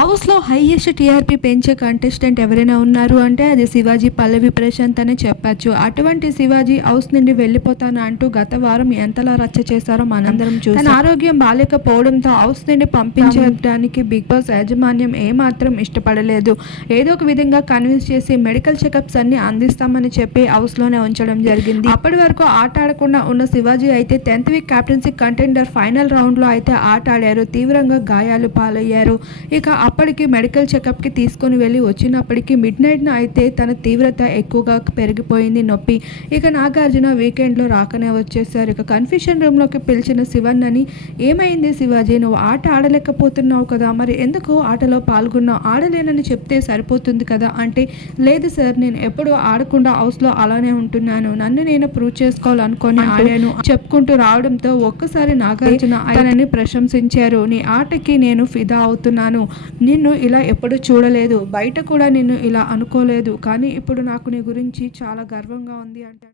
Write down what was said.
హౌస్లో highest TRP పెంచే contestant ఎవరైనా ఉన్నారు అంటే అది శివాజీ పల్లవి ప్రశాంత్ అనే చెప్పచ్చు. అటువంటి శివాజీ హౌస్ నుండి వెళ్ళిపోతాను అంటూ గత వారం ఎంతలా రచ్చ చేశారో మనందరం చూసి. తన ఆరోగ్యం బాలేకపోవడంతో హౌస్ నుండి పంపించడానికి బిగ్ బాస్ యాజమాన్యం ఏమాత్రం ఇష్టపడలేదు. ఏదో ఒక విధంగా కన్విన్స్ చేసి మెడికల్ చెకప్స్ అన్ని అందిస్తామని చెప్పి హౌస్లోనే ఉంచడం జరిగింది. అప్పటి వరకు ఆట ఆడకుండా ఉన్న శివాజీ అయితే tenth week captaincy contender final రౌండ్లో అయితే ఆట ఆడారు. తీవ్రంగా గాయాలు పాలయ్యారు. ఇక అప్పటికి మెడికల్ చెకప్కి తీసుకొని వెళ్ళి వచ్చినప్పటికీ మిడ్ నైట్న అయితే తన తీవ్రత ఎక్కువగా పెరిగిపోయింది నొప్పి. ఇక నాగార్జున వీకెండ్లో రాకనే వచ్చేసారు. ఇక కన్ఫ్యూషన్ రూమ్లోకి పిలిచిన శివన్నని ఏమైంది శివాజీ? నువ్వు ఆట ఆడలేకపోతున్నావు కదా మరి ఎందుకు ఆటలో పాల్గొన్నావు? ఆడలేనని చెప్తే సరిపోతుంది కదా అంటే లేదు సార్ నేను ఎప్పుడూ ఆడకుండా హౌస్లో అలానే ఉంటున్నాను. నన్ను నేను ప్రూవ్ చేసుకోవాలనుకొని ఆడాను చెప్పుకుంటూ రావడంతో ఒక్కసారి నాగార్జున తనని ప్రశంసించారు. నీ ఆటకి నేను ఫిదా అవుతున్నాను. నిన్ను ఇలా ఎప్పుడు చూడలేదు. బయట కూడా నిన్ను ఇలా అనుకోలేదు. కానీ ఇప్పుడు నాకు నీ గురించి చాలా గర్వంగా ఉంది అంటే